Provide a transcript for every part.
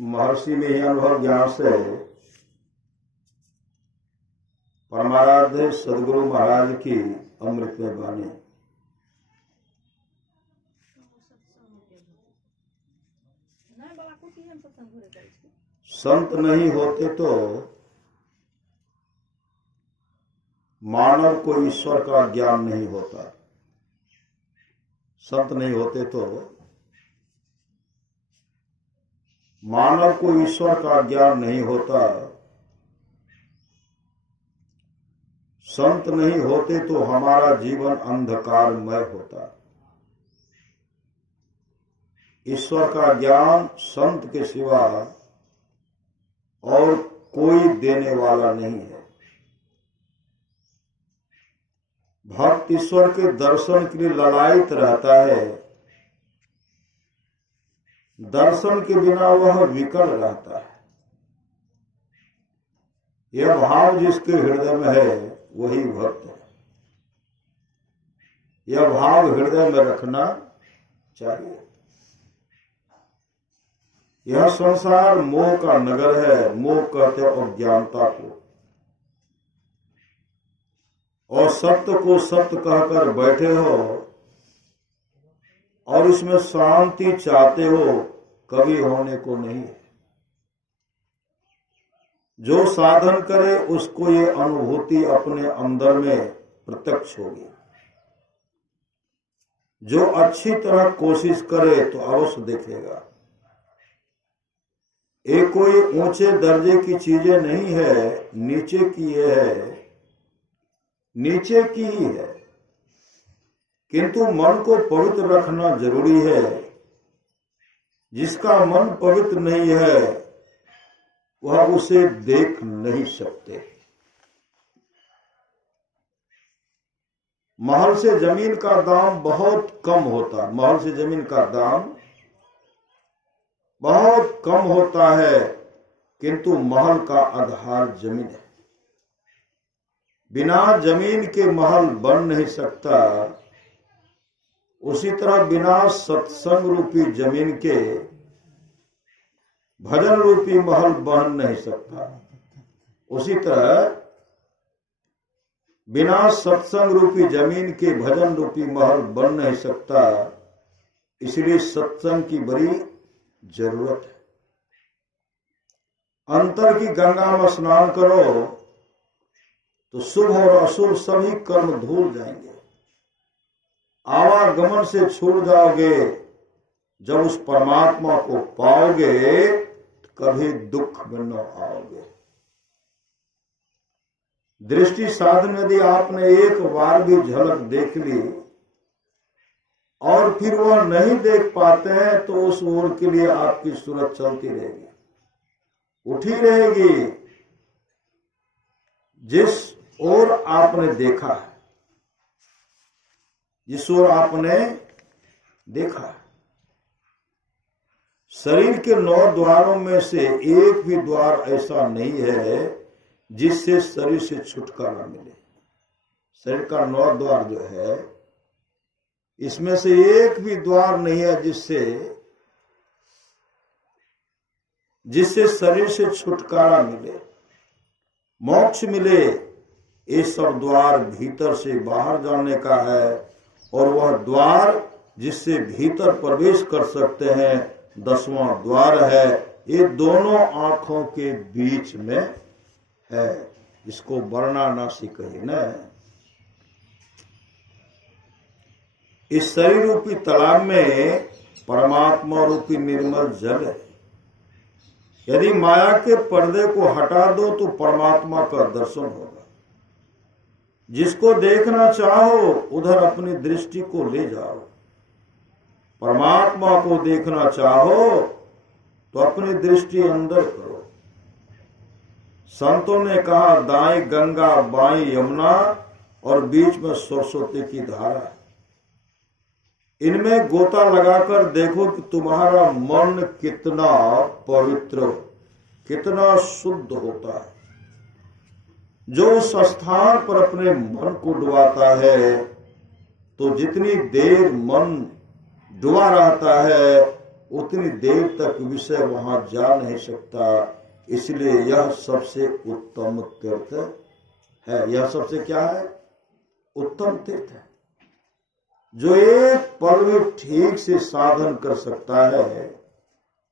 महर्षि में ही अनुभव ज्ञान से परमाराध्य सदगुरु महाराज की अमृत में बानी। संत नहीं होते तो मानव को ईश्वर का ज्ञान नहीं होता। संत नहीं होते तो मानव को ईश्वर का ज्ञान नहीं होता। संत नहीं होते तो हमारा जीवन अंधकारमय होता। ईश्वर का ज्ञान संत के सिवा और कोई देने वाला नहीं है। भक्त ईश्वर के दर्शन के लिए ललायित रहता है। दर्शन के बिना वह विकल रहता है। यह भाव जिसके हृदय में है वही भक्त है। यह भाव हृदय में रखना चाहिए। यह संसार मोह का नगर है। मोह कहते हैं अज्ञानता को, और सत्य को सत्य कहकर बैठे हो और इसमें शांति चाहते हो, कभी होने को नहीं है। जो साधन करे उसको ये अनुभूति अपने अंदर में प्रत्यक्ष होगी। जो अच्छी तरह कोशिश करे तो अवश्य देखेगा। ये कोई ऊंचे दर्जे की चीजें नहीं है, नीचे की है, नीचे की ही है। किंतु मन को पवित्र रखना जरूरी है। जिसका मन पवित्र नहीं है वह उसे देख नहीं सकते। महल से जमीन का दाम बहुत कम होता। महल से जमीन का दाम बहुत कम होता है, किंतु महल का आधार जमीन है। बिना जमीन के महल बन नहीं सकता। उसी तरह बिना सत्संग रूपी जमीन के भजन रूपी महल बन नहीं सकता। उसी तरह बिना सत्संग रूपी जमीन के भजन रूपी महल बन नहीं सकता। इसलिए सत्संग की बड़ी जरूरत है। अंतर की गंगा में स्नान करो तो शुभ और अशुभ सभी कर्म धुल जाएंगे। आवागमन से छूट जाओगे। जब उस परमात्मा को पाओगे तो कभी दुख में न आओगे। दृष्टि साधन यदि आपने एक बार भी झलक देख ली और फिर वह नहीं देख पाते हैं तो उस ओर के लिए आपकी सूरत चलती रहेगी, उठी रहेगी। जिस ओर आपने देखा है, जिस ओर आपने देखा है। शरीर के 9 द्वारों में से एक भी द्वार ऐसा नहीं है जिससे शरीर से छुटकारा मिले। शरीर का 9 द्वार जो है, इसमें से एक भी द्वार नहीं है जिससे शरीर से छुटकारा मिले, मोक्ष मिले। ये सब द्वार भीतर से बाहर जाने का है, और वह द्वार जिससे भीतर प्रवेश कर सकते हैं 10वां द्वार है। ये दोनों आंखों के बीच में है। इसको वर्णानासी कहे न। इस शरीर रूपी तालाब में परमात्मा रूपी निर्मल जल है। यदि माया के पर्दे को हटा दो तो परमात्मा का दर्शन होगा। जिसको देखना चाहो उधर अपनी दृष्टि को ले जाओ। परमात्मा को देखना चाहो तो अपनी दृष्टि अंदर करो। संतों ने कहा दाएं गंगा बाएं यमुना और बीच में सरस्वती की धारा। इनमें गोता लगाकर देखो कि तुम्हारा मन कितना पवित्र, कितना शुद्ध होता है। जो उस स्थान पर अपने मन को डुबाता है तो जितनी देर मन डुबा रहता है उतनी देर तक विषय वहां जा नहीं सकता। इसलिए यह सबसे उत्तम तीर्थ है। यह सबसे क्या है? उत्तम तीर्थ है। जो एक पल में ठीक से साधन कर सकता है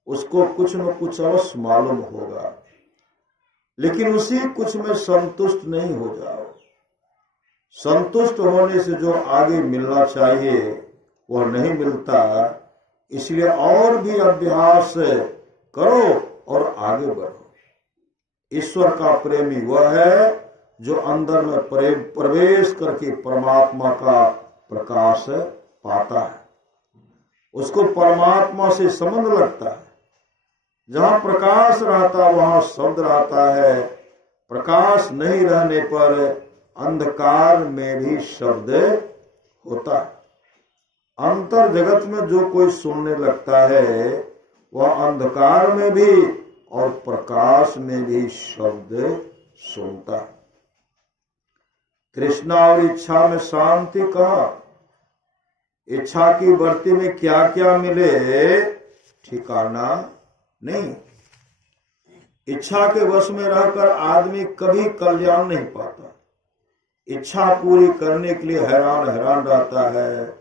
उसको कुछ न कुछ अवश्य मालूम होगा, लेकिन उसी कुछ में संतुष्ट नहीं हो जाओ। संतुष्ट होने से जो आगे मिलना चाहिए वह नहीं मिलता। इसलिए और भी अभ्यास करो और आगे बढ़ो। ईश्वर का प्रेमी वह है जो अंदर में प्रवेश करके परमात्मा का प्रकाश पाता है, उसको परमात्मा से संबंध लगता है। जहां प्रकाश रहता है वहां शब्द रहता है। प्रकाश नहीं रहने पर अंधकार में भी शब्द होता है। अंतर जगत में जो कोई सुनने लगता है वह अंधकार में भी और प्रकाश में भी शब्द सुनता है। तृष्णा और इच्छा में शांति कहा। इच्छा की बढ़ती में क्या क्या मिले ठिकाना नहीं। इच्छा के वश में रहकर आदमी कभी कल्याण नहीं पाता। इच्छा पूरी करने के लिए हैरान हैरान रहता है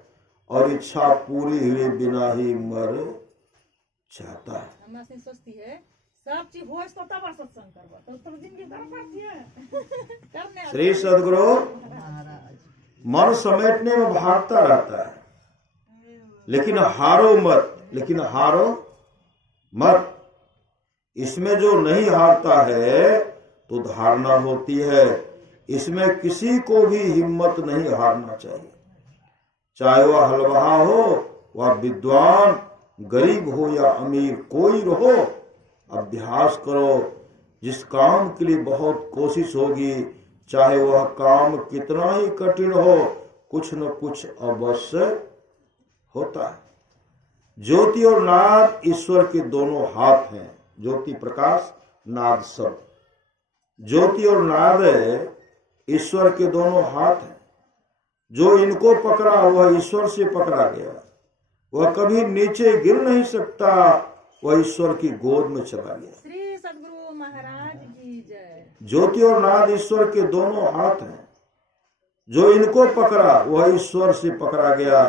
और इच्छा पूरी हुए बिना ही मर जाता है। हमारे सोचती है सब चीज हो तो तब सत्संग करबो तो तुम जिंदगी कर पाती है करने। श्री सद्गुरु मन समेटने में भागता रहता है, लेकिन हारो मत। इसमें जो नहीं हारता है तो धारणा होती है। इसमें किसी को भी हिम्मत नहीं हारना चाहिए। चाहे वह हलवाहा हो, वह विद्वान, गरीब हो या अमीर, कोई रहो, अभ्यास करो। जिस काम के लिए बहुत कोशिश होगी, चाहे वह काम कितना ही कठिन हो, कुछ न कुछ अवश्य होता है। ज्योति और नाद ईश्वर के दोनों हाथ हैं। ज्योति प्रकाश, नाद शब्द। ज्योति और नाद ईश्वर के दोनों हाथ हैं। जो इनको पकड़ा वह ईश्वर से पकड़ा गया। वह कभी नीचे गिर नहीं सकता, वह ईश्वर की गोद में चला गया। श्री सद्गुरु महाराज की जय। ज्योति और नाद ईश्वर के दोनों हाथ हैं। जो इनको पकड़ा वह ईश्वर से पकड़ा गया।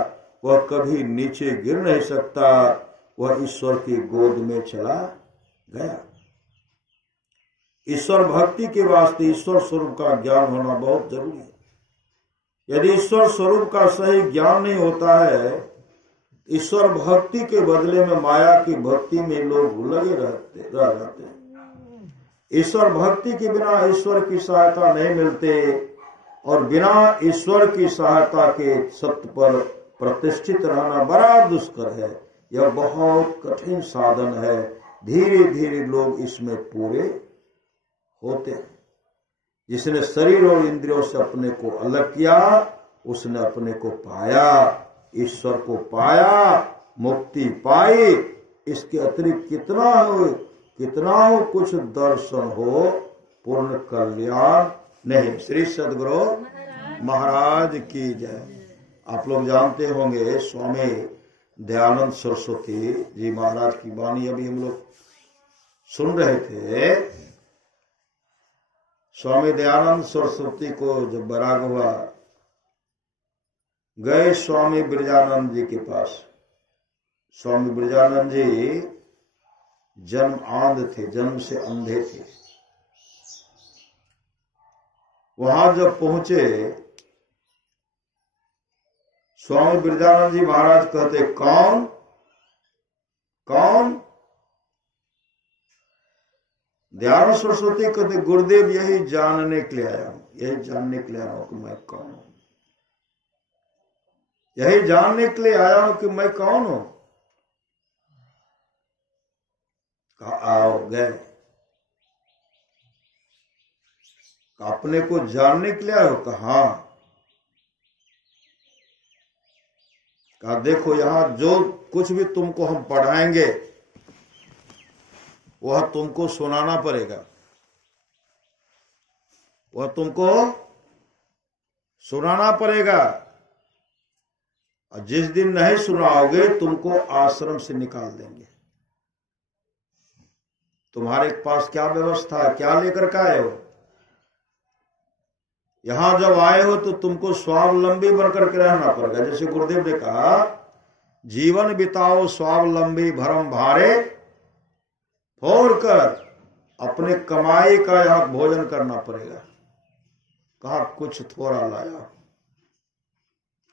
वह कभी नीचे गिर नहीं सकता, वह ईश्वर की गोद में चला गया। ईश्वर भक्ति के वास्ते ईश्वर स्वरूप का ज्ञान होना बहुत जरूरी है। यदि ईश्वर स्वरूप का सही ज्ञान नहीं होता है, ईश्वर भक्ति के बदले में माया की भक्ति में लोग लगे रह जाते हैं। ईश्वर भक्ति के बिना ईश्वर की सहायता नहीं मिलते और बिना ईश्वर की सहायता के सत्य पर प्रतिष्ठित रहना बड़ा दुष्कर है। यह बहुत कठिन साधन है। धीरे धीरे लोग इसमें पूरे होते हैं। जिसने शरीर और इंद्रियों से अपने को अलग किया उसने अपने को पाया, ईश्वर को पाया, मुक्ति पाई। इसके अतिरिक्त कितना हो कुछ दर्शन हो, पूर्ण कल्याण नहीं। श्री सद्गुरु महाराज की जय। आप लोग जानते होंगे स्वामी दयानंद सरस्वती जी महाराज की वाणी अभी हम लोग सुन रहे थे। स्वामी दयानंद सरस्वती को जब वैराग हुआ, गए स्वामी ब्रजानंद जी के पास। स्वामी ब्रजानंद जी जन्म आंध थे, जन्म से अंधे थे। वहां जब पहुंचे, स्वामी ब्रजानंद जी महाराज कहते कौन कौन? दयानंद सरस्वती कहते गुरुदेव यही जानने के लिए आया हूं, यही जानने के लिए आया हूं कि मैं कौन हूं। यही जानने के लिए आया हूं कि मैं कौन हूं। कहा आओ, गए। अपने को जानने के लिए आए हो? कहा देखो यहां जो कुछ भी तुमको हम पढ़ाएंगे वह तुमको सुनाना पड़ेगा, वह तुमको सुनाना पड़ेगा। और जिस दिन नहीं सुनाओगे तुमको आश्रम से निकाल देंगे। तुम्हारे पास क्या व्यवस्था है, क्या लेकर के आए हो? यहां जब आए हो तो तुमको स्वावलंबी बनकर के रहना पड़ेगा। जैसे गुरुदेव ने कहा, जीवन बिताओ स्वावलंबी भरम भारे फोड़ कर, अपने कमाई का यहां भोजन करना पड़ेगा। कहा कुछ थोड़ा लाया।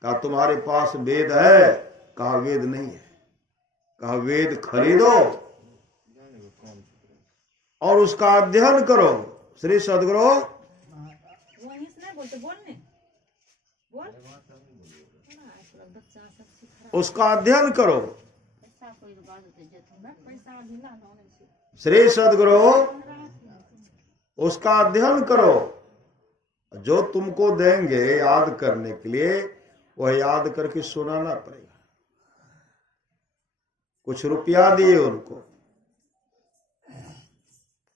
कहा तुम्हारे पास वेद है? कहा वेद नहीं है। कहा वेद खरीदो और उसका अध्ययन करो। श्री सदगुरु वहीं से नहीं बोलते, बोलने बोल उसका अध्ययन करो। श्री सदगुरु उसका अध्ययन करो। जो तुमको देंगे याद करने के लिए, वह याद करके सुनाना पड़ेगा। कुछ रुपया दिए उनको,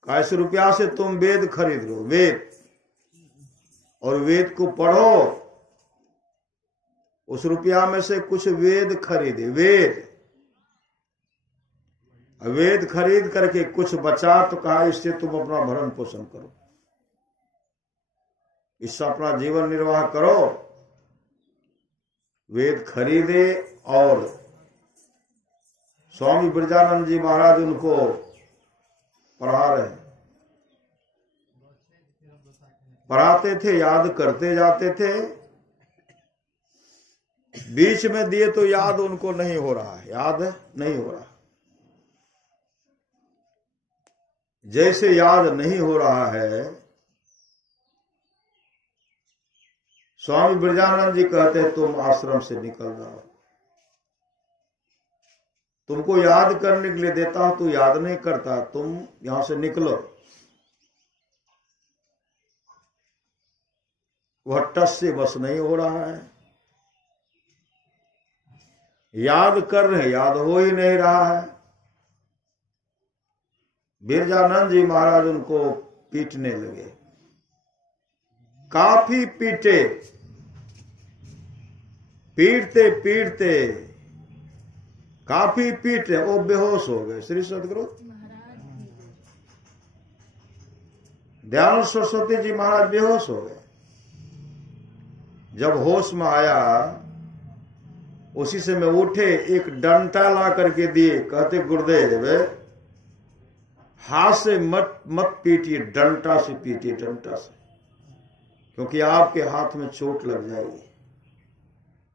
कैसे रुपया से तुम वेद खरीद लो, वेद, और वेद को पढ़ो। उस रुपया में से कुछ वेद खरीदे, वेद खरीद करके कुछ बचा तो कहा इससे तुम अपना भरण पोषण करो, इससे अपना जीवन निर्वाह करो। वेद खरीदे और स्वामी ब्रजानंद जी महाराज उनको पढ़ा रहे, पढ़ाते थे, याद करते जाते थे। बीच में दिए तो याद उनको नहीं हो रहा है, याद नहीं हो रहा। जैसे याद नहीं हो रहा है, स्वामी ब्रजानंद जी कहते हैं तुम आश्रम से निकल जाओ। तुमको याद करने के लिए देता हूं, तू याद नहीं करता, तुम यहां से निकलो। वह टस से बस नहीं हो रहा है। याद कर रहे, याद हो ही नहीं रहा है। बिरजानंद जी महाराज उनको पीटने लगे, काफी पीटे। पीटते पीटते काफी पीटे, वो बेहोश हो गए। श्री सदगुरु दयानंद सरस्वती जी महाराज बेहोश हो गए। जब होश में आया, उसी से में उठे, एक डंटा ला करके दिए। कहते गुरुदेव हाथ से मत पीटिए, डंटा से पीटिए, डंटा से, क्योंकि आपके हाथ में चोट लग जाएगी।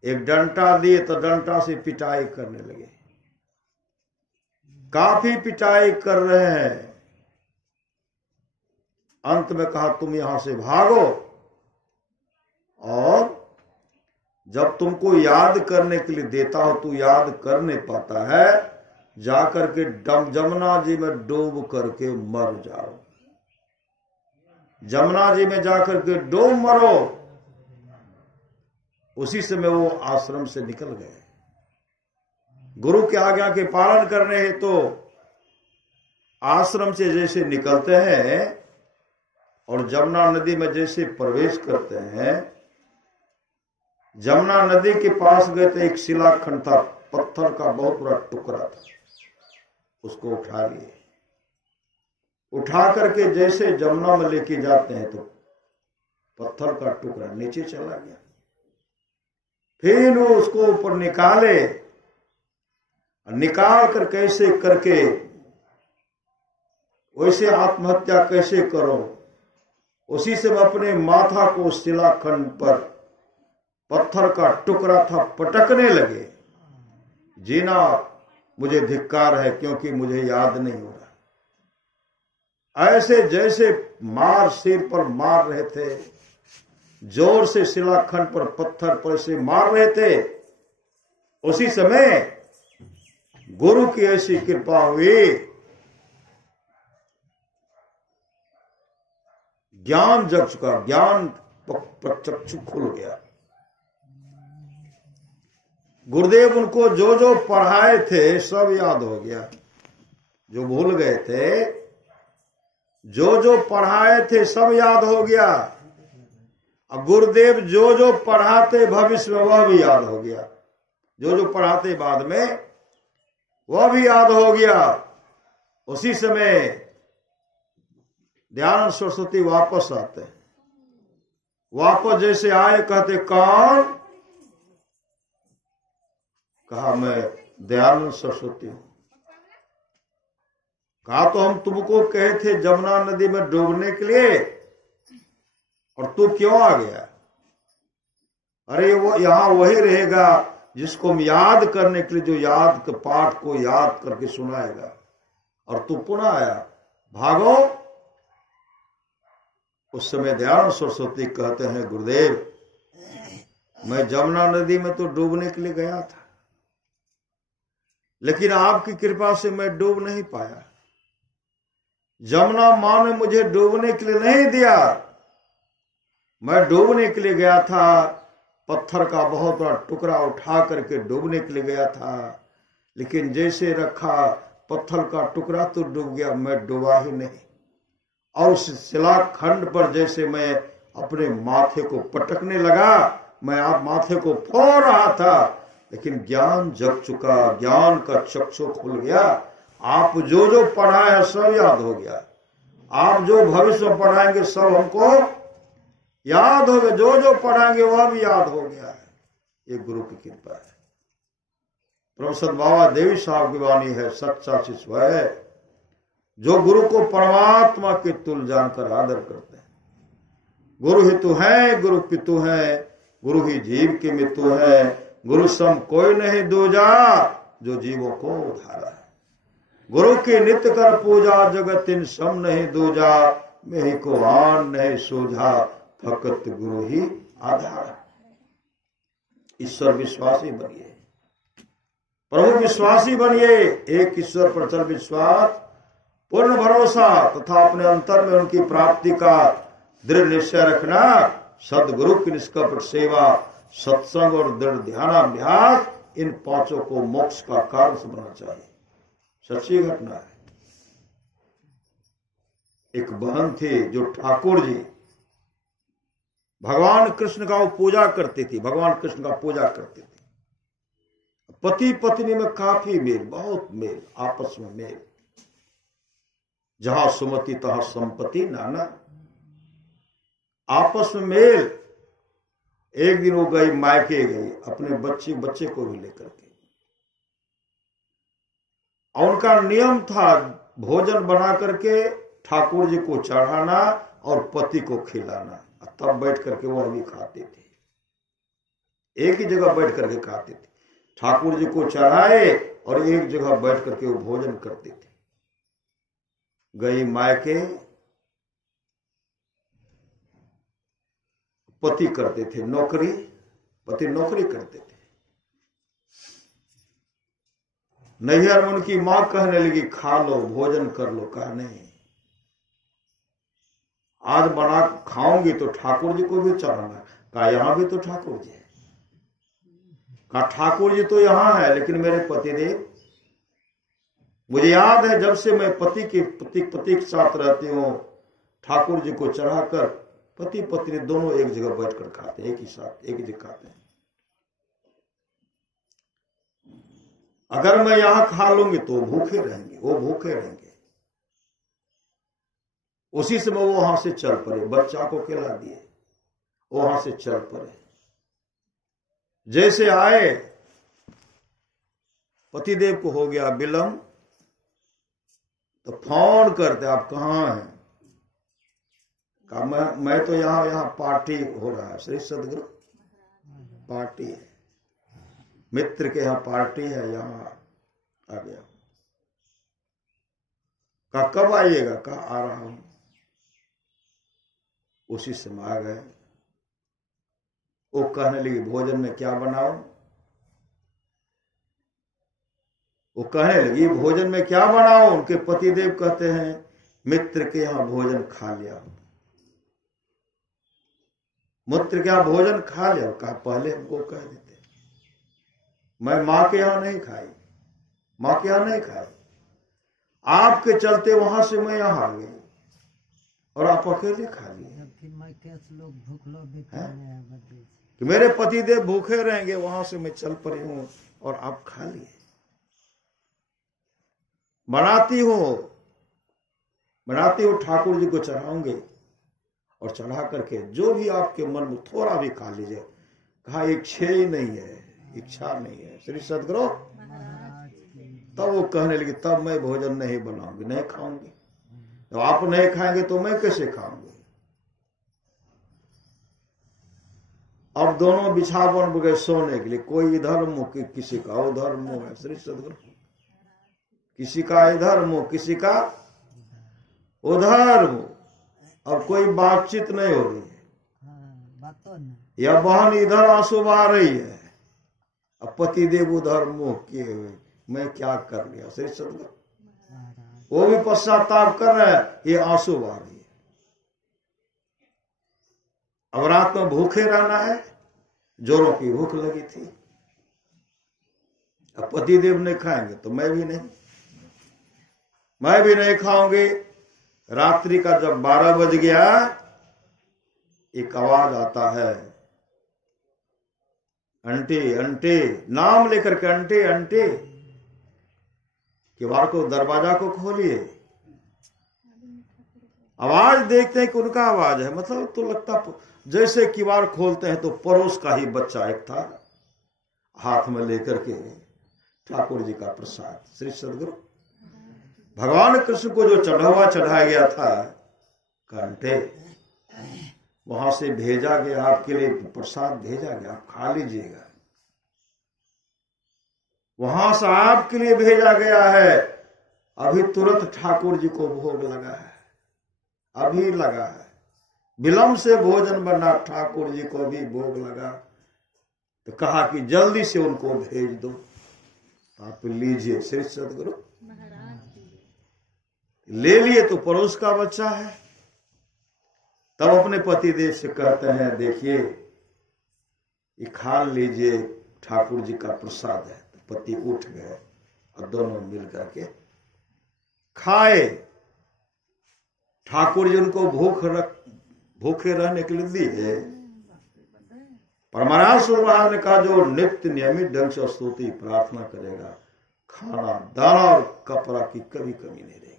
एक डंटा दिए तो डंटा से पिटाई करने लगे। काफी पिटाई कर रहे हैं। अंत में कहा तुम यहां से भागो, और जब तुमको याद करने के लिए देता हो तू याद कर नहीं पाता है, जाकर के जमुना जी में डूब करके मर जाओ। जमुना जी में जाकर के डूब मरो। उसी समय वो आश्रम से निकल गए। गुरु की आज्ञा के पालन करने हैं तो आश्रम से जैसे निकलते हैं और जमुना नदी में जैसे प्रवेश करते हैं, जमुना नदी के पास गए तो एक शिलाखंड था, पत्थर का बहुत बड़ा टुकड़ा था। उसको उठा लिए, उठा करके जैसे जमुना में लेके जाते हैं तो पत्थर का टुकड़ा नीचे चला गया। फिर वो उसको ऊपर निकाले, निकाल कर कैसे करके वैसे आत्महत्या कैसे करो, उसी से अपने माथा को शिलाखंड पर पत्थर का टुकड़ा था पटकने लगे। जीना मुझे धिक्कार है, क्योंकि मुझे याद नहीं हो रहा। ऐसे जैसे मार सिर पर मार रहे थे, जोर से शिलाखंड पर पत्थर पर से मार रहे थे, उसी समय गुरु की ऐसी कृपा हुई, ज्ञान जग चुका, ज्ञान चक्षु खुल गया। गुरुदेव उनको जो जो पढ़ाए थे सब याद हो गया। जो भूल गए थे, जो जो पढ़ाए थे सब याद हो गया। अब गुरुदेव जो जो पढ़ाते भविष्य में वह भी याद हो गया। जो जो पढ़ाते बाद में वह भी याद हो गया। उसी समय दयानंद सरस्वती वापस आते हैं। वापस जैसे आए कहते कौन? कहा मैं दयानंद सरस्वती हूं। कहा तो हम तुमको कहे थे जमुना नदी में डूबने के लिए, और तू क्यों आ गया? अरे वो यहां वही रहेगा जिसको हम याद करने के लिए, जो याद के पाठ को याद करके सुनाएगा, और तू पुनः आया, भागो। उस समय दयानंद सरस्वती कहते हैं गुरुदेव, मैं जमुना नदी में तो डूबने के लिए गया था, लेकिन आपकी कृपा से मैं डूब नहीं पाया। जमुना मां ने मुझे डूबने के लिए नहीं दिया। मैं डूबने के लिए गया था, पत्थर का बहुत बड़ा टुकड़ा उठा करके डूबने के लिए गया था, लेकिन जैसे रखा पत्थर का टुकड़ा तो डूब गया, मैं डूबा ही नहीं। और उस शिलाखंड पर जैसे मैं अपने माथे को पटकने लगा, मैं आप माथे को फोड़ रहा था, लेकिन ज्ञान जग चुका, ज्ञान का चक्षु खुल गया। आप जो जो पढ़ाए है सब याद हो गया। आप जो भविष्य में पढ़ाएंगे सब हमको याद हो गया। जो जो पढ़ाएंगे वह भी याद हो गया है। ये गुरु की कृपा है। प्रोफेसर बाबा देवी साहब की वाणी है, सच्चा शिष्य है जो गुरु को परमात्मा के तुल्य जानकर आदर करते हैं। गुरु ही तू है, गुरु पितु है, गुरु ही जीव की मृत्यु है, गुरु सम कोई नहीं दूजा, जो जीवों को उधारा है। गुरु की नित्य कर पूजा, जगत इन सम नहीं दूजा, मैं ही को आन नहीं सूझा, फकत गुरु ही आधार। ईश्वर विश्वासी बनिए, प्रभु विश्वासी बनिए। एक ईश्वर पर चल विश्वास, पूर्ण भरोसा तथा अपने अंतर में उनकी प्राप्ति का दृढ़ निश्चय रखना। सदगुरु की निष्कपट सेवा, सत्संग और दृढ़ ध्यानाभ्यास, इन पांचों को मोक्ष का कारण समझना चाहिए। सच्ची घटना है। एक बहन थी जो ठाकुर जी भगवान कृष्ण का वो पूजा करती थी, भगवान कृष्ण का पूजा करती थी। पति पत्नी में काफी मेल, बहुत मेल, आपस में मेल। जहां सुमति तहां संपत्ति नाना, आपस में मेल। एक दिन वो गई, मायके गई, अपने बच्चे को भी लेकर के। और उनका नियम था भोजन बना करके ठाकुर जी को चढ़ाना और पति को खिलाना, तब बैठ करके वह भी खाते थे। एक ही जगह बैठ करके खाते थे। ठाकुर जी को चढ़ाए और एक जगह बैठ करके वो भोजन करते थे। गई मायके, पति करते थे नौकरी, पति नौकरी करते थे। नैहर में उनकी मां कहने लगी खा लो, भोजन कर लो। कहा नहीं, आज बना खाऊंगी तो ठाकुर जी को भी चढ़ाना। कहा यहां भी तो ठाकुर जी है। कहा ठाकुर जी तो यहां है, लेकिन मेरे पतिदेव, मुझे याद है जब से मैं पति के साथ रहती हूं, ठाकुर जी को चढ़ाकर पति पत्नी दोनों एक जगह बैठकर खाते, एक ही साथ एक ही जगह खाते हैं। अगर मैं यहां खा लूंगी तो भूखे रहेंगे, वो भूखे रहेंगे। उसी समय वो वहां से चल पड़े, बच्चा को खिला दिए, वो वहां से चल पड़े। जैसे आए, पतिदेव को हो गया विलंब, तो फोन करते आप कहां हैं? कहा मैं तो यहां पार्टी हो रहा है, श्री सदगुरु पार्टी है, मित्र के यहां पार्टी है, यहां आ गया। कहा कब आइएगा? कहा आ रहा हूं। उसी समय आ गए। वो कहने लगी भोजन में क्या बनाओ? वो कहने लगी भोजन में क्या बनाओ? उनके पतिदेव कहते हैं मित्र के यहां भोजन खा लिया, मित्र के यहां भोजन खा लिया। कहा पहले हमको कह देते, मैं मां के यहां नहीं खाई, मां के यहां नहीं खाई, आपके चलते वहां से मैं यहां आ गई और आप अकेले खा लिए। लोग भूख लो कि मेरे पतिदेव भूखे रहेंगे, वहां से मैं चल पड़ी हूं और आप खा लिए। बनाती हूं ठाकुर जी को चढ़ाऊंगे, और चढ़ा करके जो भी आपके मन में थोड़ा भी खा लीजिए। कहा इच्छा ही नहीं है, इच्छा नहीं है श्री सदगुरु। तब वो कहने लगी तब मैं भोजन नहीं बनाऊंगी, नहीं खाऊंगी। तो आप नहीं खाएंगे तो मैं कैसे खाऊंगी। अब दोनों बिछा बन गए सोने के लिए, कोई इधर मुंह किसी का उधर मुंह है श्री सदगुरु। किसी का इधर मुंह किसी का उधर मुंह। अब कोई बातचीत नहीं हो रही है। या बहन इधर आंसू बहा रही है, अब पतिदेव उधर मुंह किए हुए, मैं क्या कर लिया श्री सदगुरु। वो भी पश्चाताप कर रहे हैं, ये आंसू बहा रही है। अब रात में भूखे रहना है, जोरों की भूख लगी थी। अब पतिदेव नहीं खाएंगे तो मैं भी नहीं खाऊंगी। रात्रि का जब 12 बज गया, एक आवाज आता है, अंटे अंटे, नाम लेकर के अंटे अंटे, किवाड़ को दरवाजा को खोलिए। आवाज देखते हैं कि उनका आवाज है, मतलब तो लगता जैसे किवाड़ खोलते हैं तो पड़ोस का ही बच्चा एक था, हाथ में लेकर के ठाकुर जी का प्रसाद श्री सदगुरु। भगवान कृष्ण को जो चढ़ाया गया था कंठे, वहां से भेजा गया, आपके लिए प्रसाद भेजा गया, आप खा लीजिएगा। वहां से आपके लिए भेजा गया है, अभी तुरंत ठाकुर जी को भोग लगा है, अभी लगा है। विलंब से भोजन बना, ठाकुर जी को भी भोग लगा। तो कहा कि जल्दी से उनको भेज दो, आप लीजिए श्री सदगुरु। ले लिए तो पड़ोस का बच्चा है। तब अपने पतिदेव से कहते हैं देखिए ये खा लीजिए, ठाकुर जी का प्रसाद है। तो पति उठ गए और दोनों मिल करके खाए। ठाकुर जी उनको भूखे रहने के लिए दिए। परमारास ने कहा जो नित्य नियमित ढंग से स्तुति प्रार्थना करेगा, खाना दाना और कपड़ा की कभी कमी नहीं रहेगी।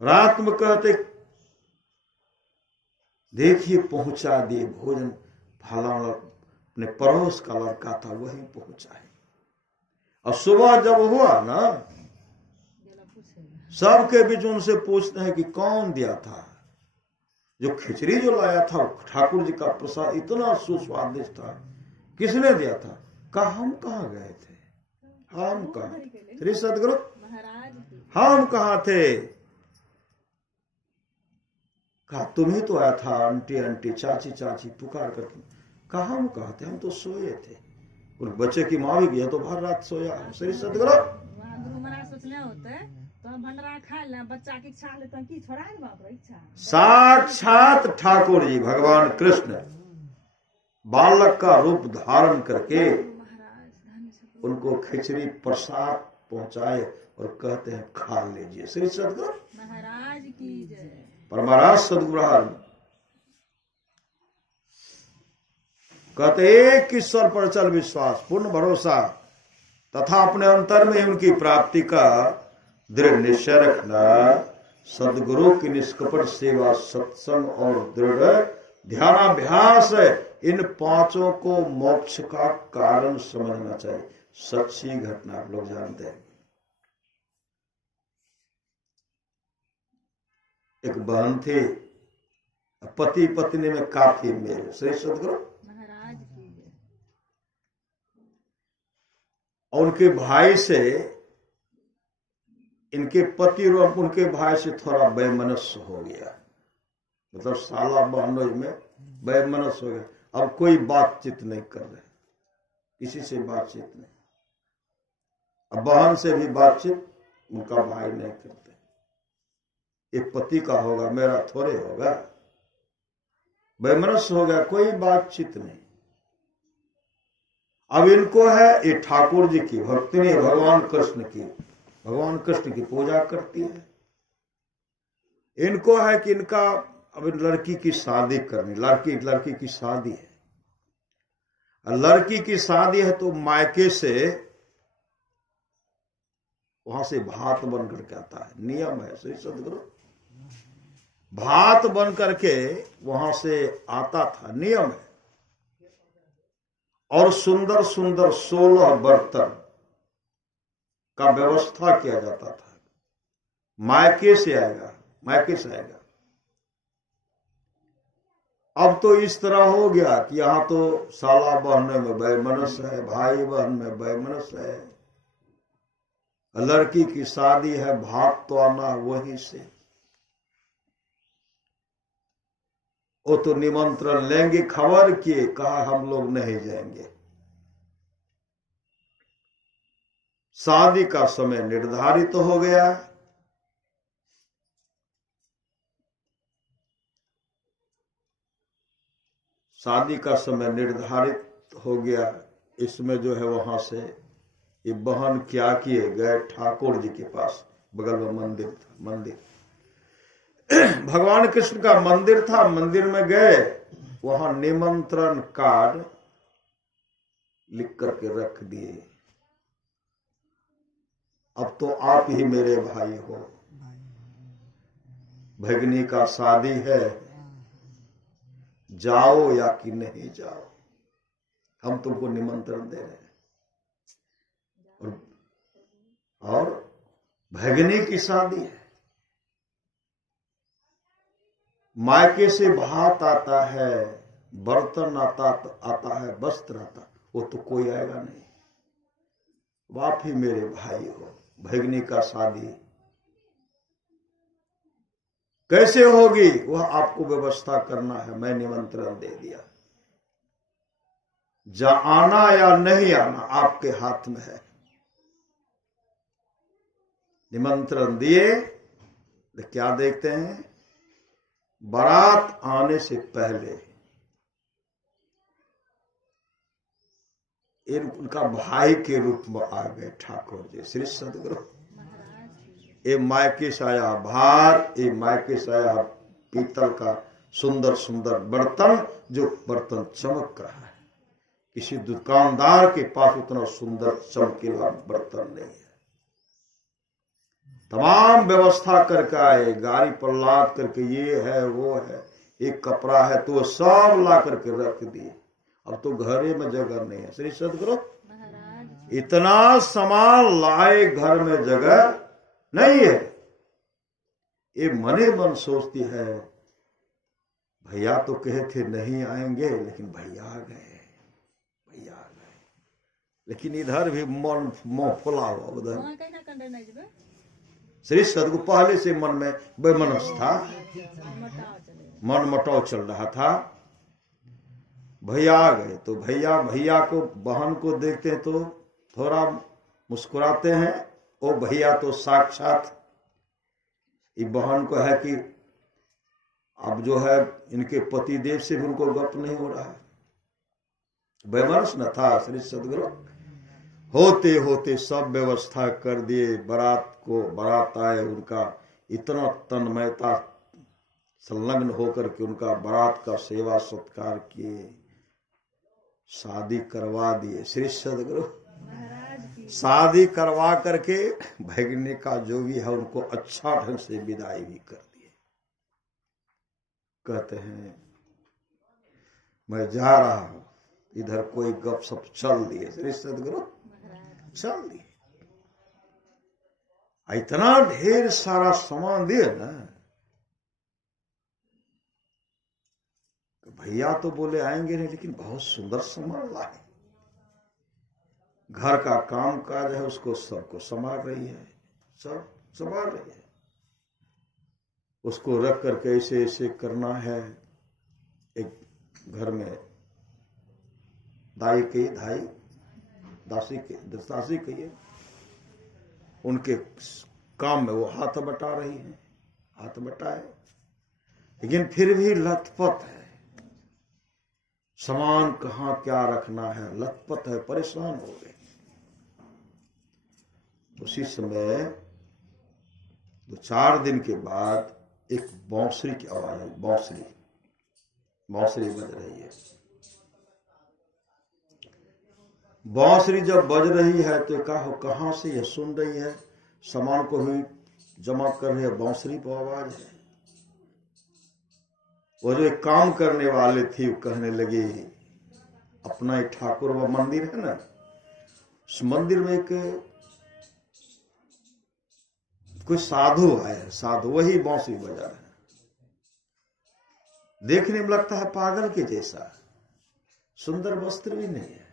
रात में कहते देखिए पहुंचा दिए भोजन, फलाना अपने पड़ोस का लड़का था वही पहुंचा है। और सुबह जब हुआ ना, सबके बीच उनसे पूछते हैं कि कौन दिया था। जो खिचड़ी जो लाया था ठाकुर जी का प्रसाद इतना सुस्वादिष्ट था, किसने दिया था। कहा हम कहाँ गए थे, हम कहा श्री सदगुरु, हम कहाँ थे। कहा तुम ही तो आया था, आंटी आंटी चाची चाची पुकार करके। कहा हम कहा थे, हम तो सोए थे। उन बच्चे की माँ भी गया तो भर रात सोया। श्री सदगुरु साक्षात ठाकुर जी भगवान कृष्ण बालक का रूप धारण करके उनको खिचड़ी प्रसाद पहुंचाए और कहते हैं खा लीजिए। श्री सदगुरु महाराज की जय। परमाराज सदगुरु कहते एक ईश्वर पर चल विश्वास, पूर्ण भरोसा तथा अपने अंतर में उनकी प्राप्ति का दृढ़ निश्चय रखना। सदगुरु की निष्कपट सेवा, सत्संग और दृढ़ ध्यानाभ्यास, इन पांचों को मोक्ष का कारण समझना चाहिए। सच्ची घटना आप लोग जानते हैं। एक बहन थी, पति पत्नी में काफी मेल। श्री सदगुरु महाराज की। और उनके भाई से, इनके पति और उनके भाई से थोड़ा वैमनस्य हो गया, मतलब साला बहनोई में वैमनस्य हो गया। अब कोई बातचीत नहीं कर रहे, किसी से बातचीत नहीं। अब बहन से भी बातचीत उनका भाई नहीं करते। एक पति का होगा, मेरा थोड़े होगा। वैमनस्य हो गया, कोई बातचीत नहीं। अब इनको है ये ठाकुर जी की भक्ति नहीं, भगवान कृष्ण की, भगवान कृष्ण की पूजा करती है। इनको है कि इनका अब लड़की की शादी करनी, लड़की की शादी है, लड़की की शादी है तो मायके से वहां से भात बन करके आता है, नियम है श्री सदगुरु, भात बन करके वहां से आता था, नियम है। और सुंदर सुंदर 16 बर्तन का व्यवस्था किया जाता था, मायके से आएगा, मायके से आएगा। अब तो इस तरह हो गया कि यहां तो साला बहने में वैमनस है, भाई बहन में वैमनस है, लड़की की शादी है, भात तो आना वहीं से। वो तो निमंत्रण लेंगे, खबर किए, कहा हम लोग नहीं जाएंगे। शादी का समय निर्धारित हो गया, शादी का समय निर्धारित हो गया। इसमें जो है वहां से ये बहन क्या किए, गए ठाकुर जी के पास, बगल में मंदिर था, मंदिर भगवान कृष्ण का मंदिर था, मंदिर में गए, वहां निमंत्रण कार्ड लिख करके रख दिए, अब तो आप ही मेरे भाई हो, भगनी का शादी है, जाओ या कि नहीं जाओ, हम तुमको निमंत्रण दे रहे हैं। और भगनी की शादी है, मायके से भात आता है, बर्तन आता है, वस्त्र आता, वो तो कोई आएगा नहीं, आप ही मेरे भाई हो, भगनी का शादी कैसे होगी वह आपको व्यवस्था करना है, मैं निमंत्रण दे दिया, जा आना या नहीं आना आपके हाथ में है। निमंत्रण दिए तो क्या देखते हैं, बारात आने से पहले उनका भाई के रूप में आ गए ठाकुर जी श्री सदगुरु। ये मायके से आया भार, ये मायके से आया पीतल का सुंदर सुंदर बर्तन, जो बर्तन चमक रहा है, किसी दुकानदार के पास उतना सुंदर चमकीला बर्तन नहीं है। तमाम व्यवस्था करके आए, गाड़ी पर लाद करके, ये है वो है, एक कपड़ा है, तो सब ला करके रख दिए। अब तो घरे में जगह नहीं है श्री सदगुरु, इतना सामान लाए, घर में जगह नहीं है। ये मने मन सोचती है, भैया तो कहे थे नहीं आएंगे, लेकिन भैया आ गए, भैया आ गए, लेकिन इधर भी मन मुंह फुला हुआ, उधर श्री सदगुरु पहले से मन में बेमनस था, मन मटाव चल रहा था। भैया आ गए तो भैया को, बहन को देखते हैं तो थोड़ा मुस्कुराते हैं, ओ भैया तो साक्षात ये बहन को है कि अब जो है इनके पति देव से भी उनको गप नहीं हो रहा है, बेमनस न था श्री सदगुरु। होते होते सब व्यवस्था कर दिए, बारात आए, उनका इतना तन्मयता संलग्न होकर के उनका बारात का सेवा सत्कार किए, शादी करवा दिए श्री सदगुरु। शादी करवा करके भगनी का जो भी है उनको अच्छा ढंग से विदाई भी कर दिए। कहते हैं मैं जा रहा हूं, इधर कोई गपशप चल दिए श्री सदगुरु, चल दिए, इतना ढेर सारा सामान दिए ना, भैया तो बोले आएंगे नहीं, लेकिन बहुत सुंदर सामान लाए, घर का काम काज है उसको सबको संभाल रही है, सब संभाल रही है, उसको रख करके ऐसे ऐसे करना है। एक घर में दासी कहिए, उनके काम में वो हाथ बटा रही है, हाथ बटाए, लेकिन फिर भी लथपथ है, सामान कहाँ क्या रखना है, लथपथ है, परेशान हो गए। उसी समय 2-4 दिन के बाद एक बांसुरी की आवाज है, बांसुरी बज रही है। बांसुरी जब बज रही है तो कहां से यह सुन रही है, सामान को भी जमा कर रही है, बांसुरी पर आवाज है। वो जो एक काम करने वाले थे वो कहने लगे, अपना एक ठाकुर व मंदिर है ना, उस मंदिर में एक कोई साधु है, साधु वही बांसुरी बजा रहे हैं। देखने में लगता है पागल के जैसा, सुंदर वस्त्र भी नहीं है,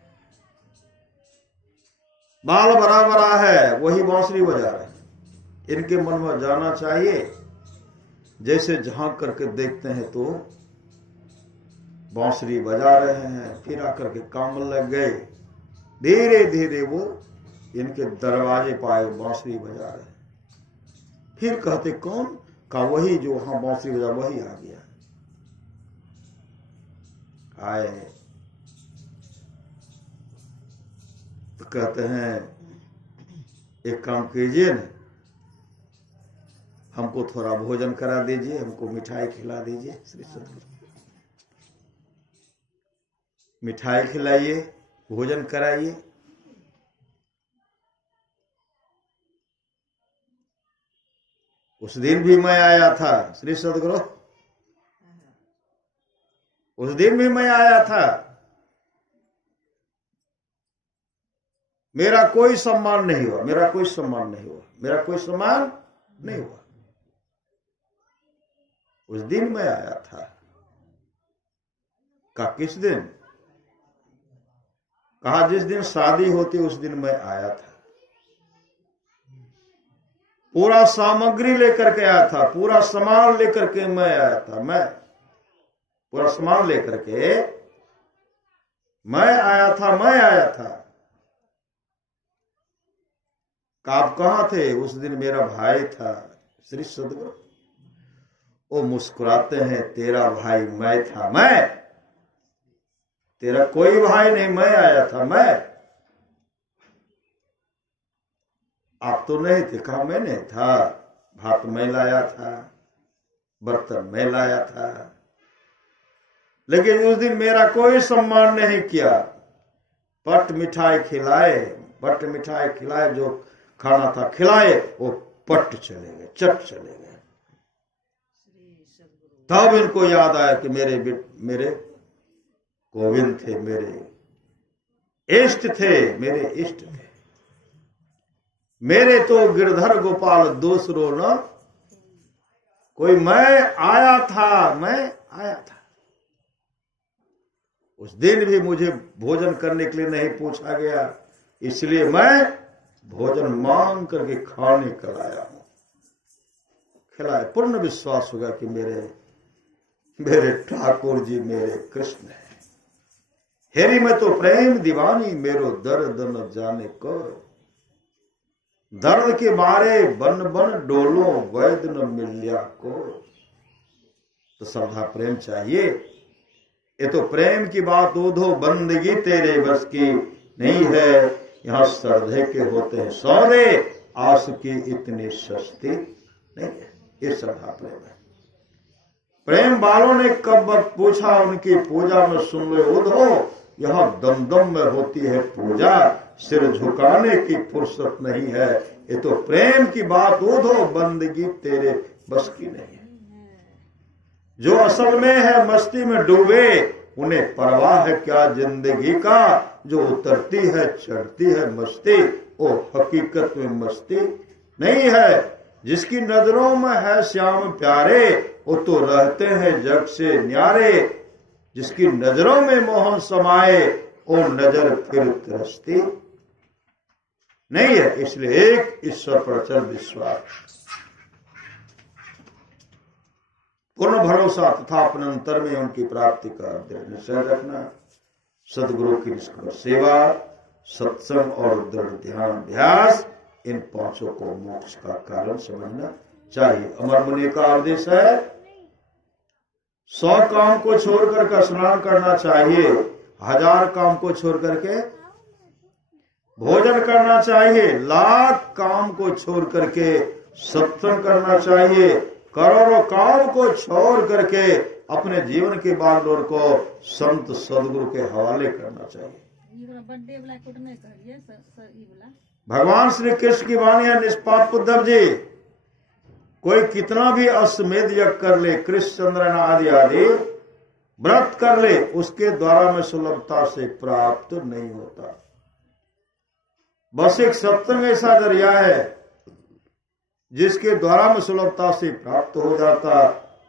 बाल बड़ा बड़ा है, वही बांसुरी बजा रहे हैं। इनके मन में जाना चाहिए, जैसे झांक करके देखते हैं तो बांसुरी बजा रहे हैं, फिर आकर के काम में लग गए। धीरे धीरे वो इनके दरवाजे पाए, बांसुरी बजा रहे हैं। फिर कहते कौन? का वही जो वहां बांसुरी बजा, वही आ गया। आए तो कहते हैं एक काम कीजिए ना, हमको थोड़ा भोजन करा दीजिए, हमको मिठाई खिला दीजिए। श्री सद्गुरु मिठाई खिलाइए, भोजन कराइए। उस दिन भी मैं आया था श्री सद्गुरु, उस दिन भी मैं आया था, मेरा कोई सम्मान नहीं हुआ, मेरा कोई सम्मान नहीं हुआ, मेरा कोई सम्मान नहीं हुआ। उस दिन मैं आया था। कहा किस दिन? कहा जिस दिन शादी होती उस दिन मैं आया था। पूरा सामग्री लेकर के आया था, पूरा सामान लेकर के मैं आया था। मैं पूरा सामान लेकर के मैं आया था। आप कहां थे? उस दिन मेरा भाई था। श्री सद्गुरु वो मुस्कुराते हैं, तेरा भाई मैं था। मैं? तेरा कोई भाई नहीं, मैं आया था। मैं? आप तो नहीं थे। कहा मैं नहीं था, भात मैं लाया था, बर्तन मैं लाया था, लेकिन उस दिन मेरा कोई सम्मान नहीं किया। पट मिठाई खिलाए, जो खाना था खिलाए, वो पट चले गए, चट चले गए। तब इनको याद आया कि मेरे गोविंद थे, मेरे इष्ट थे, मेरे तो गिरधर गोपाल दूसरो न कोई। मैं आया था। उस दिन भी मुझे भोजन करने के लिए नहीं पूछा गया, इसलिए मैं भोजन मांग करके खाने का लाया हूं। खिलाए, पूर्ण विश्वास होगा कि मेरे ठाकुर जी मेरे कृष्ण है। हेरी में तो प्रेम दीवानी, मेरो दर्द न जाने को। दर्द के मारे बन डोलो, वैद न मिल्या को। तो श्रद्धा प्रेम चाहिए। ये तो प्रेम की बात उधो, बंदगी तेरे बस की नहीं है। यहाँ श्रद्धे के होते हैं सौदे, आस की इतनी सस्ती नहीं है। ये श्रद्धा प्रेम है। प्रेम वालों ने कब पूछा, उनकी पूजा में सुन लो उधो। यहाँ दमदम में होती है पूजा, सिर झुकाने की फुर्सत नहीं है। ये तो प्रेम की बात उधो, बंदगी तेरे बस की नहीं है। जो असल में है मस्ती में डूबे, उन्हें परवाह है क्या जिंदगी का। जो उतरती है चढ़ती है मस्ती, वो हकीकत में मस्ती नहीं है। जिसकी नजरों में है श्याम प्यारे, वो तो रहते हैं जग से न्यारे। जिसकी नजरों में मोह समाए, वो नजर फिर तरसती नहीं है। इसलिए एक ईश्वर पर अचल विश्वास, पूर्ण भरोसा तथा अपने अंतर में उनकी प्राप्ति का दृढ़ निश्चय रखना। सदगुरु की निष्कपट सेवा, सत्संग और दृढ़ ध्यान अभ्यास, इन पांचों को मोक्ष का कारण समझना चाहिए। अमर मुनि का आदेश है 100 काम को छोड़ करके स्नान करना चाहिए, 1000 काम को छोड़ करके भोजन करना चाहिए, 1,00,000 काम को छोड़ करके सत्संग करना चाहिए, करोड़ों काम को छोड़ करके अपने जीवन के बागडोर को संत सदगुरु के हवाले करना चाहिए। बर्थडे वाला कोट नहीं करिए ई वाला। भगवान श्री कृष्ण की वाणी है, निष्पाप उद्धव जी, कोई कितना भी अश्वमेध यज्ञ कर ले, कृष्ण चंद्र आदि आदि व्रत कर ले, उसके द्वारा में सुलभता से प्राप्त नहीं होता। बस एक सत्संग ऐसा जरिया है जिसके द्वारा में सुलभता से प्राप्त हो जाता,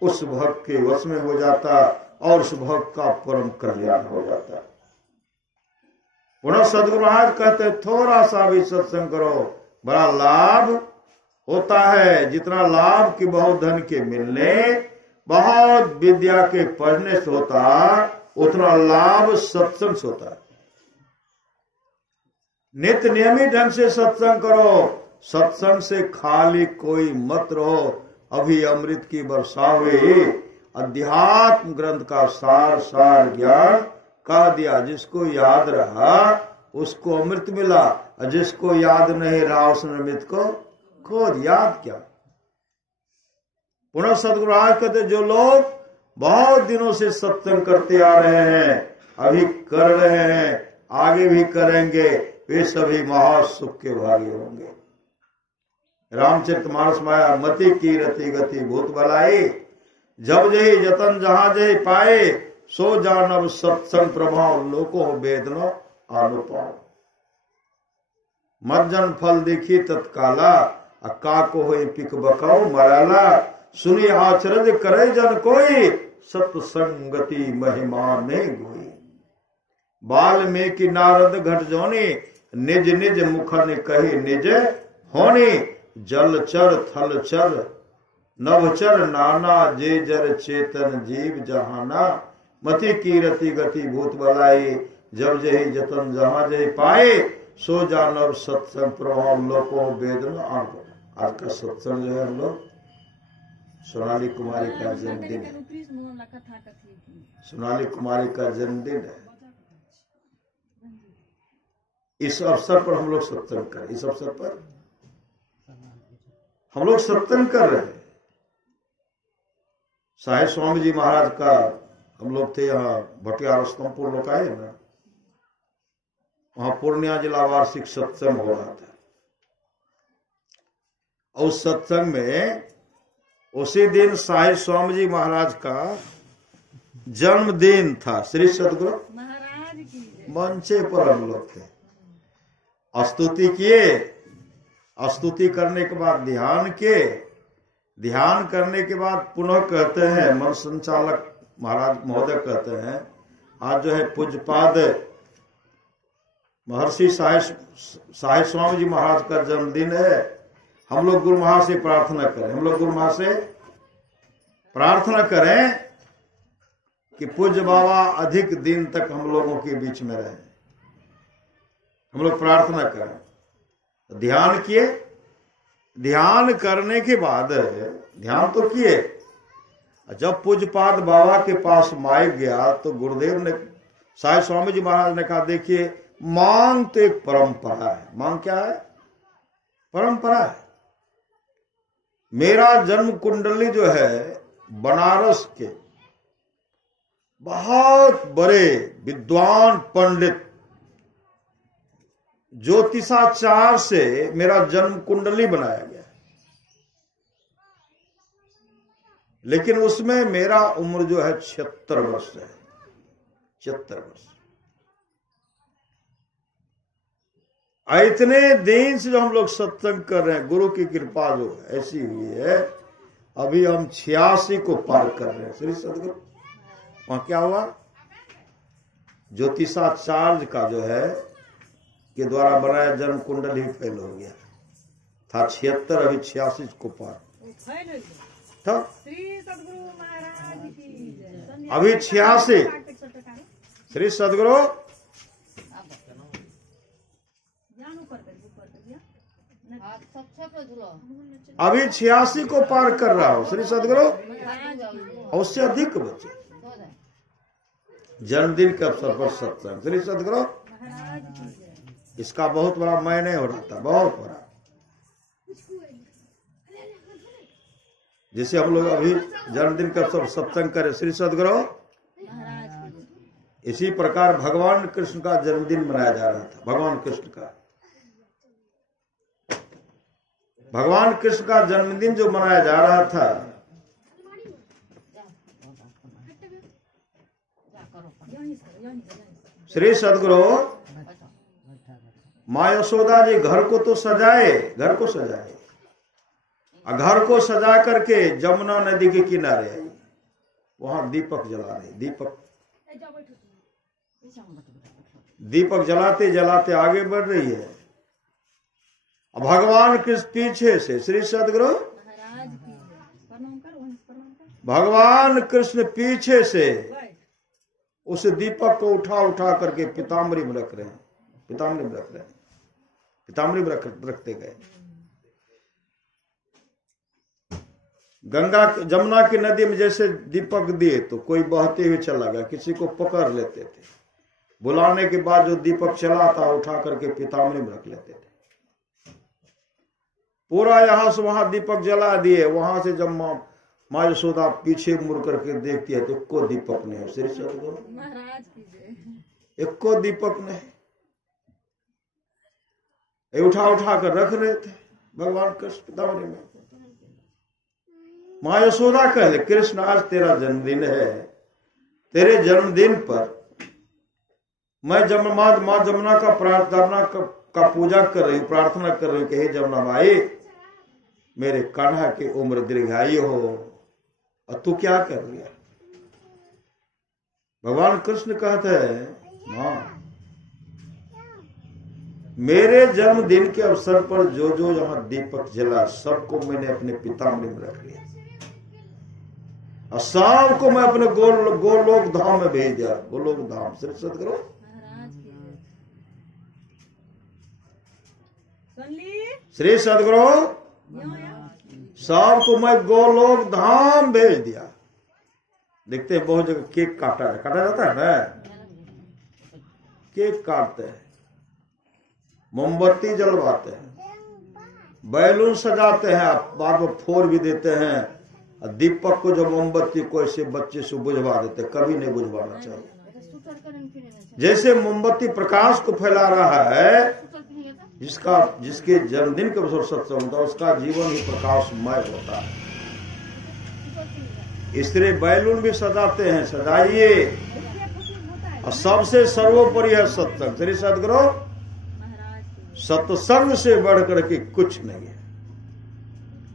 उस भक्त के वश में हो जाता और उस भक्त का परम कल्याण हो जाता। पुनः सदगुरु महाराज कहते थोड़ा सा भी सत्संग करो, बड़ा लाभ होता है। जितना लाभ की बहुत धन के मिलने, बहुत विद्या के पढ़ने से होता, उतना लाभ सत्संग से होता है। नित्य नियमित ढंग से सत्संग करो, सत्संग से खाली कोई मत रहो। अभी अमृत की वर्षा हुई, अध्यात्म ग्रंथ का सार सार ज्ञान कह दिया। जिसको याद रहा उसको अमृत मिला, और जिसको याद नहीं रहा उसने अमृत को खो दिया। याद क्या। पुनः सदगुरु आज कहते जो लोग बहुत दिनों से सत्संग करते आ रहे हैं, अभी कर रहे हैं, आगे भी करेंगे, वे सभी महासुख के भागी होंगे। रामचरितमानस माया मति की रति गति भूत भलाई, जब जही जतन जहां जही पाए, सो जानब सत्संग प्रभाव लोको वेदनो अनुपाव। मज्जन फल देखी तत्काला, अक्का को हो पिक बकाओ मराला, सुनी आचरज करे जन कोई, सत्संगति महिमा ने गोई। वाल्मीकि नारद घट जोनी, निज निज मुखन कही निज होनी, जलचर थलचर नभचर नाना, जे जर चेतन जीव जहाना, मति की रति गति भूत बलाई, जब जही जतन जहां जही पाए, सो जानव सत्संग प्रभाव लोको वेदन। आज का सत्संग जो है हम लोग सोनाली कुमारी का जन्मदिन है, सोनाली कुमारी का जन्मदिन है। इस अवसर पर हम लोग सत्संग करें, इस अवसर पर हम लोग सत्संग कर रहे हैं। साहेब स्वामी जी महाराज का हम लोग थे यहाँ भटियार स्तंभपुर लोग आए ना, वहां पूर्णिया जिला वार्षिक सत्संग हो रहा था। और उस सत्संग में उसी दिन साहेब स्वामी जी महाराज का जन्मदिन था। श्री सदगुरु महाराज की मंचे पर हम लोग थे, स्तुति किए, स्तुति करने के बाद ध्यान किए, ध्यान करने के बाद पुनः कहते हैं मन संचालक महाराज महोदय कहते हैं, आज जो है पूज्यपाद महर्षि साहेब स्वामी जी महाराज का जन्मदिन है। हम लोग गुरु महा से प्रार्थना करें, हम लोग गुरु महा से प्रार्थना करें कि पूज्य बाबा अधिक दिन तक हम लोगों के बीच में रहे। हम लोग प्रार्थना करें। ध्यान किए, ध्यान करने के बाद ध्यान तो किए, जब पूज्यपाद बाबा के पास माइक गया तो गुरुदेव ने, साहेब स्वामी जी महाराज ने कहा, देखिए मांग तो एक परंपरा है। मांग क्या है? परंपरा है। मेरा जन्म कुंडली जो है बनारस के बहुत बड़े विद्वान पंडित ज्योतिषाचार्य से मेरा जन्म कुंडली बनाया गया, लेकिन उसमें मेरा उम्र जो है 76 वर्ष है। 76 वर्ष। इतने दिन से जो हम लोग सत्संग कर रहे हैं, गुरु की कृपा जो ऐसी हुई है, अभी हम 86 को पार कर रहे हैं। श्री सदगुरु वहां क्या हुआ, ज्योतिषाचार्य का जो है के द्वारा बनाया जन्म कुंडल ही फेल हो गया था। 76, अभी 86 को पार था। श्री सदगुरु महाराज की अभी 86। श्री सदगुरु अभी 86 को पार कर रहा हूं। श्री सदगुरु और उससे अधिक बचे। जन्मदिन के अवसर पर सत्संग। श्री सदगुरु इसका बहुत बड़ा मायने हो रहा था, बहुत बड़ा। जैसे हम लोग अभी जन्मदिन का सब सत्संग करे श्री सदगुरु, इसी प्रकार भगवान कृष्ण का जन्मदिन मनाया जा रहा था। भगवान कृष्ण का जन्मदिन जो मनाया जा रहा था, श्री सदगुरु माँ यशोदा जी घर को सजाए, घर को सजा करके जमुना नदी के किनारे आई, वहां दीपक जला रहे। दीपक जलाते जलाते आगे बढ़ रही है। भगवान कृष्ण पीछे से, श्री सदगुरु भगवान कृष्ण पीछे से उस दीपक को उठा करके पीताम्बरी में रख रहे हैं, पीताम्बरी में रखते गए। गंगा जमुना की नदी में जैसे दीपक दिए तो कोई बहते हुए चला गया, किसी को पकड़ लेते थे, बुलाने के बाद जो दीपक चला था उठा करके पीताम्बरी में रख लेते थे। पूरा यहां से वहां दीपक जला दिए। वहां से जब माँ यशोदा पीछे मुड़ करके देखती है तो एको दीपक नहीं है। श्री सदगुरु एको दीपक नहीं, उठा कर रख रहे थे भगवान कृष्ण पीताम्बरी में। माँ यशोदा कहले, कृष्ण आज तेरा जन्मदिन है, तेरे जन्मदिन पर मैं माँ जमुना का पूजा कर रही हूँ, प्रार्थना कर रही हूँ कि हे जमुना माई, मेरे कान्हा की उम्र दीर्घायु हो। और तू क्या कर रही है? भगवान कृष्ण कहते हैं, मां मेरे जन्मदिन के अवसर पर जो जो यहाँ दीपक जला सबको मैंने अपने पीताम्बरी में रख लिया, और सबको मैं अपने गोलोक धाम में भेज दिया। गोलोक धाम, श्री सदगुरु श्री सदगुरु सबको मैं गोलोक धाम भेज दिया। देखते हैं बहुत जगह केक काटा जाता है ना, केक काटते हैं, मोमबत्ती जलवाते हैं, बैलून सजाते हैं, बाद में फोड़ भी देते हैं। और दीपक को जो मोमबत्ती को ऐसे बच्चे से बुझवा देते, कभी नहीं बुझवाना चाहिए। जैसे मोमबत्ती प्रकाश को फैला रहा है, जिसके जन्मदिन के अवसर सत्संग होता है उसका जीवन ही प्रकाशमय होता है। इसलिए बैलून भी सजाते हैं, सजाइए। और सबसे सर्वोपरि है सत्संग। श्री सदगुरु सत्संग से बढ़कर के कुछ नहीं है।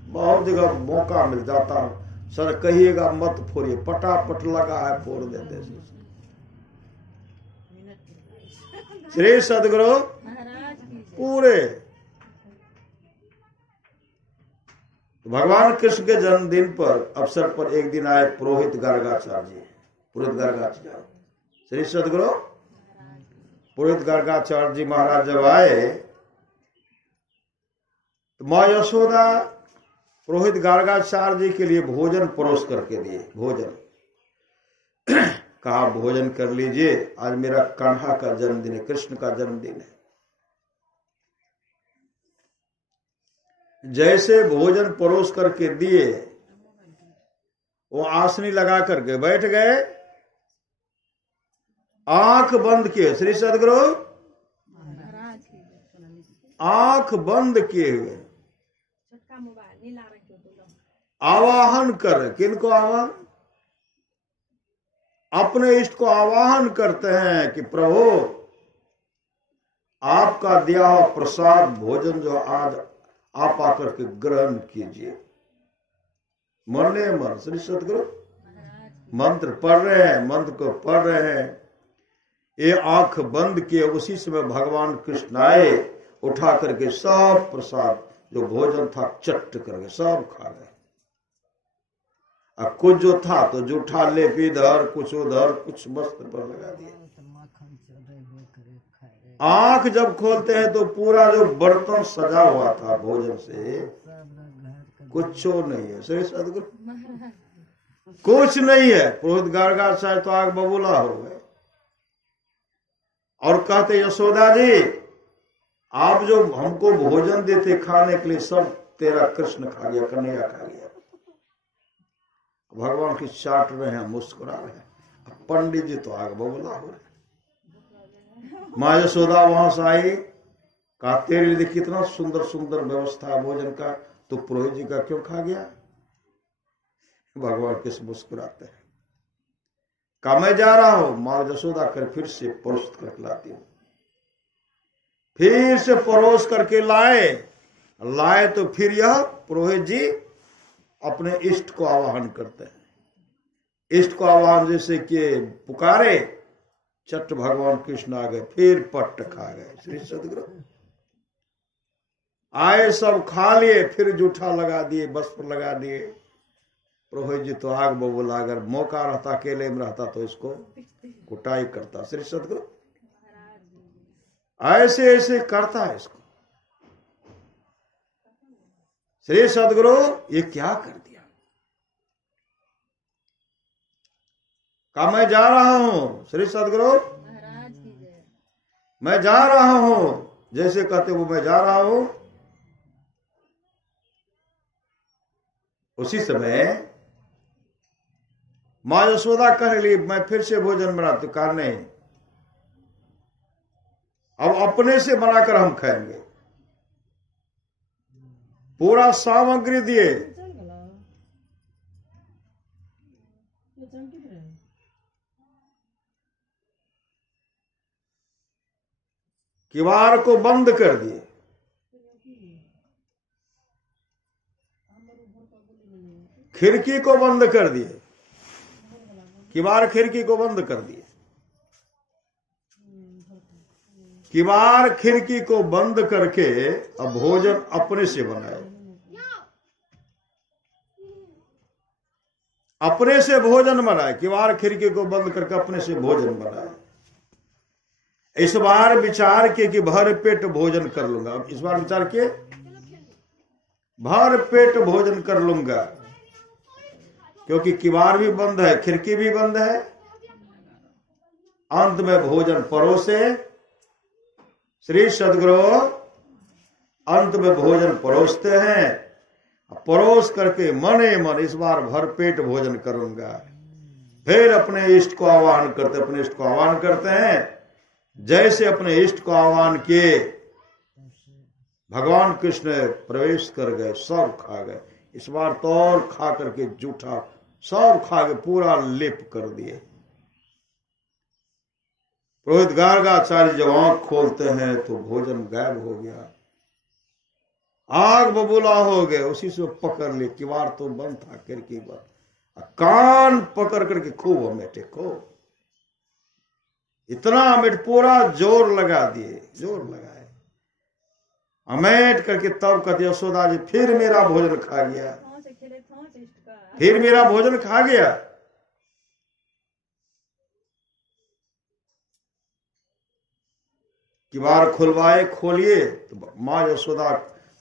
बहुत जगह मौका मिल जाता है, सर कहिएगा मत फोड़िए, पटापट लगा है फोड़ देते। श्री सदगुरु पूरे भगवान कृष्ण के जन्मदिन पर अवसर पर एक दिन आए पुरोहित गर्गाचार्य जी। श्री सदगुरु पुरोहित गर्गाचार्य जी महाराज जब आए तो माँ यशोदा पुरोहित गर्गाचार्य जी के लिए भोजन परोस करके दिए। भोजन कहा भोजन कर लीजिए, आज मेरा कान्हा का जन्मदिन है, कृष्ण का जन्मदिन है। जैसे भोजन परोस करके दिए, वो आसनी लगा करके बैठ गए, आंख बंद किए। श्री सदगुरु आंख बंद किए हुए आवाहन कर, किनको आवाहन? अपने इष्ट को आवाहन करते हैं कि प्रभु आपका दिया हुआ प्रसाद भोजन जो आज आप आकर के ग्रहण कीजिए। मरने मन श्री सदगुरु मंत्र पढ़ रहे हैं, मंत्र को पढ़ रहे हैं, ये आंख बंद किए। उसी समय भगवान कृष्ण आए, उठा करके सब प्रसाद जो भोजन था चट करके सब खा गए। अब कुछ जो था तो जूठा लेप इधर, कुछ उधर, कुछ मस्त पर लगा दिया। आंख जब खोलते हैं तो पूरा जो बर्तन सजा हुआ था भोजन से कुछ नहीं है। श्री सदगुरु कुछ नहीं है। पुरोहित गर्गाचार्य तो आग बबूला हो गए और कहते यशोदा जी आप जो हमको भोजन देते खाने के लिए सब तेरा कृष्ण खा गया, कन्हैया खा गया। भगवान की चाट रहे हैं, मुस्कुरा रहे हैं। पंडित जी तो आग बबूला हो रहे। माँ यशोदा वहां से आई, कहा तेरे लिए कितना सुंदर सुंदर व्यवस्था भोजन का, तो पुरोहित जी का क्यों खा गया? भगवान किस मुस्कुराते हैं। कहा मैं जा रहा हूं। माँ यशोदा कर फिर से परोस कर लाती हूं, फिर से परोस करके लाए तो फिर यह पुरोहित जी अपने इष्ट को आवाहन करते हैं। इष्ट को आवाहन जैसे कि पुकारे, चट भगवान कृष्ण आ गए, फिर पट्ट खा गए। श्री सदगुरु आए, सब खा लिए, फिर जूठा लगा दिए, बस पर लगा दिए। पुरोहित जी तो आग बबूला, अगर मौका रहता अकेले में रहता तो इसको कुटाई करता। श्री सदगुरु ऐसे ऐसे करता है इसको। श्री सदगुरु ये क्या कर दिया? कहा मैं जा रहा हूं। श्री सदगुरु मैं जा रहा हूं, जैसे कहते वो मैं जा रहा हूं। उसी समय माँ यशोदा कह ली मैं फिर से भोजन बनाती। कहा नहीं, अब अपने से बनाकर हम खाएंगे। पूरा सामग्री दिए, किवाड़ को बंद कर दिए। खिड़की को बंद कर दिए, किवाड़ खिड़की को बंद कर दिए। किवाड़ खिड़की को बंद करके अब भोजन अपने से बनाए, अपने से भोजन बनाए। किवाड़ खिड़की को बंद करके अपने से भोजन बनाए। इस बार विचार किए कि भर पेट भोजन कर लूंगा। इस बार विचार किए भर पेट भोजन कर लूंगा, क्योंकि किवाड़ भी बंद है, खिड़की भी बंद है। अंत में भोजन परोसे। श्री सदगुरु अंत में भोजन परोसते हैं। परोस करके मने मन इस बार भर पेट भोजन करूंगा। फिर अपने इष्ट को आह्वान करते, अपने इष्ट को आह्वान करते हैं। जैसे अपने इष्ट को आह्वान किए, भगवान कृष्ण प्रवेश कर गए, सब खा गए। इस बार तो और खा करके जूठा सब खा के पूरा लेप कर दिए। पुरोहित गार्गाचार्य जब आंख खोलते हैं तो भोजन गायब हो गया, आग बबूला हो गए। उसी से पकड़ लिए, किवाड़ तो बंद था, खिड़की बंद। कान पकड़ करके खूब अमेटे, खूब इतना अमेट, पूरा जोर लगा दिए, जोर लगाए अमेट करके। तब कहते यशोदा जी फिर मेरा भोजन खा गया, फिर मेरा भोजन खा गया। किवाड़ खुलवाए, खोलिए तो माँ यशोदा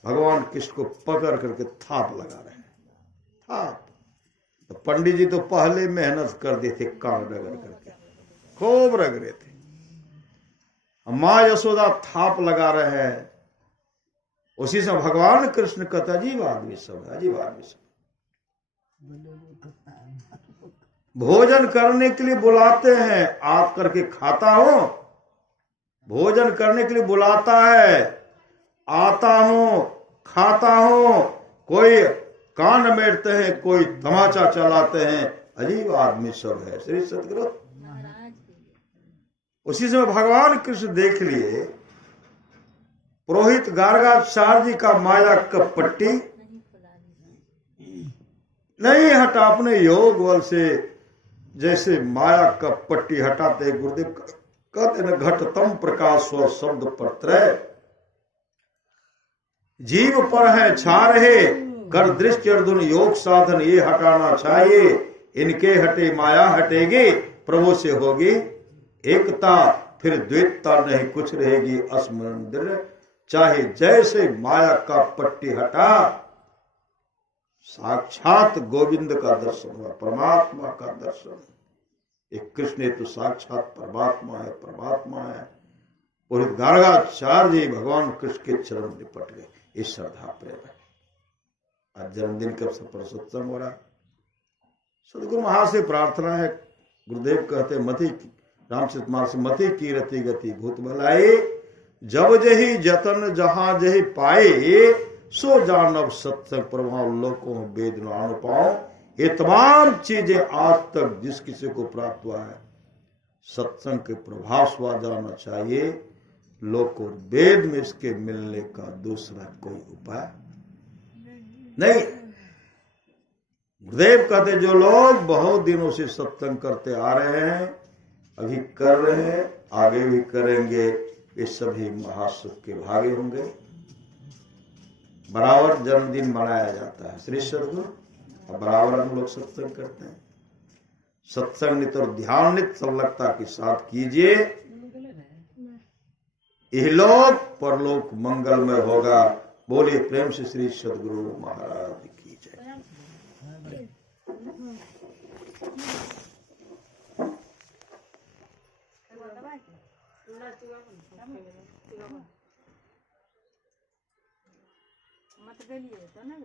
भगवान कृष्ण को पकड़ करके थाप लगा रहे हैं, थाप। तो पंडित जी तो पहले मेहनत कर देते थे, कान रगड़ करके खूब रगड़े थे। माँ यशोदा थाप लगा रहे हैं। उसी से भगवान कृष्ण कहते अजीब आदमी सब है, अजीब आदमी सब। भोजन करने के लिए बुलाते हैं, आप करके खाता हो। भोजन करने के लिए बुलाता है, आता हूं, खाता हूं। कोई कान मेरते हैं, कोई तमाचा चलाते हैं। अजीब आदमी सब है। श्री सदगुरु उसी समय भगवान कृष्ण देख लिए पुरोहित गार्गाचार्य जी का माया का पट्टी नहीं हटा। अपने योग बल से जैसे माया का पट्टी हटाते गुरुदेव कहते न घटतम प्रकाश स्व शब्द पर त्रय, जीव पर है छा रहे कर दृष्टि अर्जुन योग साधन ये हटाना चाहिए। इनके हटे माया हटेगी, प्रभु से होगी एकता, फिर द्वैतता नहीं कुछ रहेगी अस्मरण दृढ़। चाहे जैसे माया का पट्टी हटा, साक्षात गोविंद का दर्शन हुआ, परमात्मा का दर्शन। एक कृष्ण तो साक्षात परमात्मा है, परमात्मा है। पुरोहित गार्गाचार्य जी भगवान कृष्ण के चरण निपट गए। इस श्रद्धा प्रेम है। आज जन्मदिन का पर सत्संग हो रहा, सदगुरु महाराज से प्रार्थना है, गुरुदेव कहते मति रामचरितमानस से मति कीरति गति भूत भलाई, जब जही जतन जहां जही पाए, सो जानब सत्संग प्रभाव लोकों वेद न अनुपाओ। ये तमाम चीजें आज तक जिस किसी को प्राप्त हुआ है, सत्संग के प्रभाव स्वा जाना चाहिए। लोक और वेद में इसके मिलने का दूसरा कोई उपाय नहीं। गुरुदेव कहते जो लोग बहुत दिनों से सत्संग करते आ रहे हैं, अभी कर रहे हैं, आगे भी करेंगे, ये सभी महासुख के भागे होंगे। बराबर जन्मदिन मनाया जाता है श्री सदगुरु, और बराबर हम लोग सत्संग करते हैं। सत्संग नित और ध्यानित संलग्नता के साथ कीजिए, इहलोक परलोक मंगलमय होगा। बोलिए प्रेम से श्री सदगुरु महाराज की जय। मत गलिए तो ना